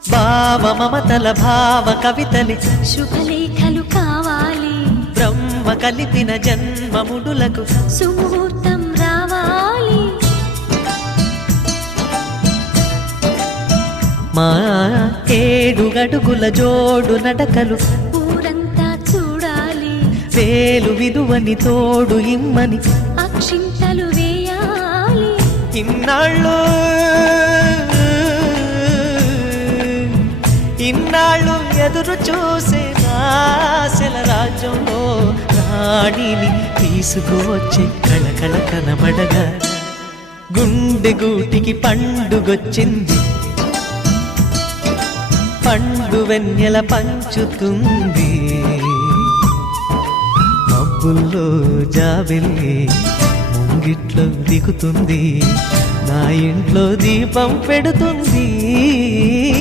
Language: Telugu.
భావ మమతల భావ కవితలి శుభలేఖలు కావాలి, బ్రహ్మ కలిపిన జన్మముడులకు సుముహూర్తం రావాలి. మా 7 అడుగుల జోడు నడకలు ఊరంతా చూడాలి, వేలు విలువని తోడు ఇమ్మని అక్షింతలు వేయాలి. ఇన్నాళ్ళు ఎదురు చూసే ఆశల రాజ్యంలో రాణిని తీసుకువచ్చే కళకళ కనబడగా గుండె గూటికి పండుగొచ్చింది, పండు వెన్నెల పంచుతుంది. మబ్బుల్లో జాబిల్లి ముంగిట్లో దిగుతుంది, నా ఇంట్లో దీపం పెడుతుంది.